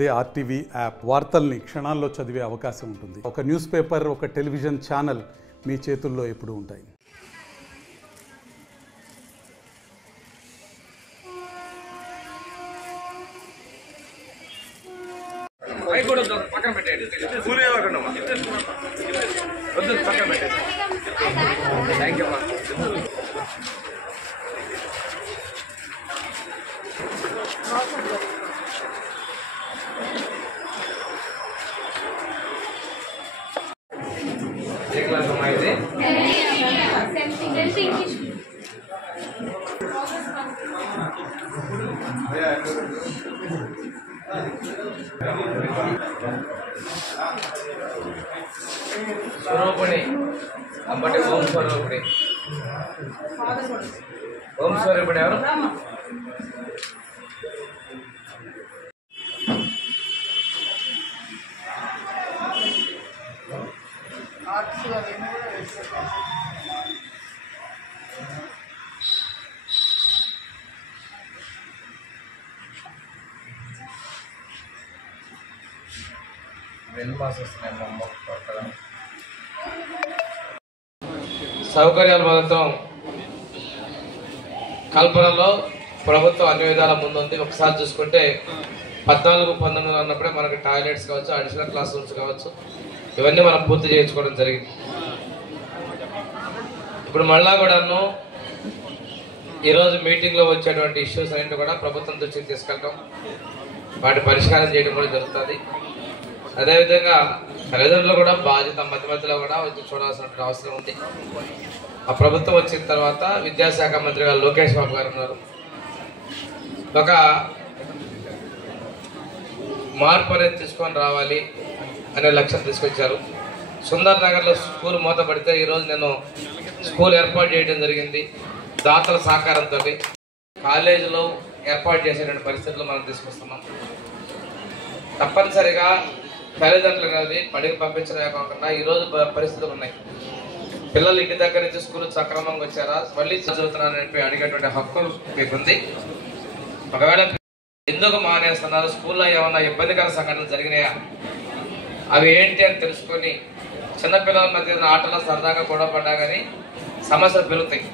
అదే RTV app వార్తల్ని క్షణాల్లో చదివే అవకాశం ఉంటుంది. ఒక న్యూస్ పేపర్, ఒక టెలివిజన్ ఛానల్ మీ చేతుల్లో ఎప్పుడూ ఉంటాయి. పక్కన పెట్టండి. పక్కన పెట్టండి. Thank you. ఏ క్లాస్ అమ్మా ఇది? స్వరూపిణి అంబటి ఓం స్వరూపిణి. ఓం స్వరూపిణి ఎవరు? సౌకర్యాల మొత్తం కల్పనలో ప్రభుత్వం అన్ని విధాల ముందుంది. ఒకసారి చూసుకుంటే 14-19 అన్నప్పుడే మనకి టాయిలెట్స్ కావచ్చు, అడిషనల్ క్లాస్ రూమ్స్ కావచ్చు, ఇవన్నీ మనం పూర్తి చేయించుకోవడం జరిగింది. ఇప్పుడు మళ్ళా కూడాను ఈరోజు మీటింగ్లో వచ్చేటువంటి ఇష్యూస్ అన్నింటి కూడా ప్రభుత్వం దృష్టికి తీసుకెళ్ళడం, వాటి పరిష్కారం చేయడం కూడా జరుగుతుంది. అదేవిధంగా తల్లిదండ్రులు కూడా బాధ్యత మధ్యలో కూడా వచ్చి చూడాల్సిన అవసరం ఉంది. ఆ ప్రభుత్వం వచ్చిన తర్వాత విద్యాశాఖ మంత్రి గారు లోకేష్ బాబు గారు ఉన్నారు. ఒక మార్పు అనేది తీసుకొని రావాలి అనే లక్ష్యం తీసుకొచ్చారు. సుందర్ నగర్లో స్కూల్ మూతపడితే ఈరోజు నేను స్కూల్ ఏర్పాటు చేయడం జరిగింది. దాతల సహకారంతో కాలేజీలో ఏర్పాటు చేసేటువంటి పరిస్థితులు మనం తీసుకొస్తున్నాం. తప్పనిసరిగా తల్లిదండ్రులు అనేది బడికి పంపించడమే కాకుండా ఈరోజు పరిస్థితులు ఉన్నాయి. పిల్లలు ఇంటి దగ్గర నుంచి స్కూల్ సక్రమంగా వచ్చారా, మళ్ళీ చదువుతున్నారని చెప్పి అడిగేటువంటి హక్కు మీకుంది. ఒకవేళ ఎందుకు మానేస్తున్నారు, స్కూల్లో ఏమన్నా ఇబ్బందికర సంఘటనలు జరిగినాయా, అవి ఏంటి అని తెలుసుకొని చిన్నపిల్లల మధ్య ఆటలో సరదాగా గొడవ పడ్డా కానీ సమస్యలు పెరుగుతాయి.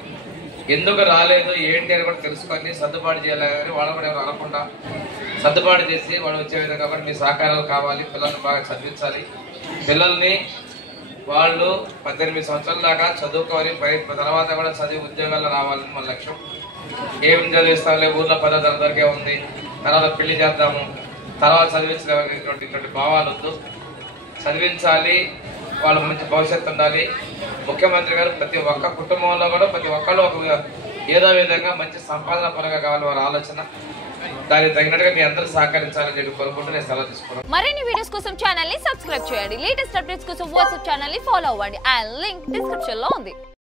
ఎందుకు రాలేదు ఏంటి అని కూడా తెలుసుకొని సర్దుబాటు చేయాలి కానీ వాళ్ళు కూడా ఎవరు అనకుండా సర్దుబాటు చేసి వాళ్ళు వచ్చే విధంగా కూడా మీ సహకారాలు కావాలి. పిల్లల్ని బాగా చదివించాలి. పిల్లల్ని వాళ్ళు 18 సంవత్సరాల దాకా చదువుకోవాలి, తర్వాత కూడా చదివి ఉద్యోగాల్లో రావాలని మన లక్ష్యం. ఏం చదివిస్తాంలే, ఊర్లో పద్ధతి అందరికీ ఉంది, తర్వాత పెళ్లి చేద్దాము, తర్వాత చదివించలేటువంటి భావాలు వద్దు. చదివించాలి, వాళ్ళ మంచి భవిష్యత్తు ఉండాలి. ముఖ్యమంత్రి గారు ప్రతి ఒక్క కుటుంబంలో కూడా ప్రతి ఒక్కళ్ళు ఏదో విధంగా మంచి సంపాదన పరంగా కావాలి వారి ఆలోచన. దానికి తగినట్టుగా మీ అందరూ సహకరించాలని చెప్పి కోరుకుంటూ నేను సెలవు తీసుకున్నాను. మరిన్ని వీడియోస్ కోసం ఛానల్ ని సబ్స్క్రైబ్ చేయండి. లేటెస్ట్ అప్డేట్స్ కోసం వాట్సాప్ ఛానల్ ని ఫాలో అవ్వండి. ఆ లింక్ డిస్క్రిప్షన్ లో ఉంది.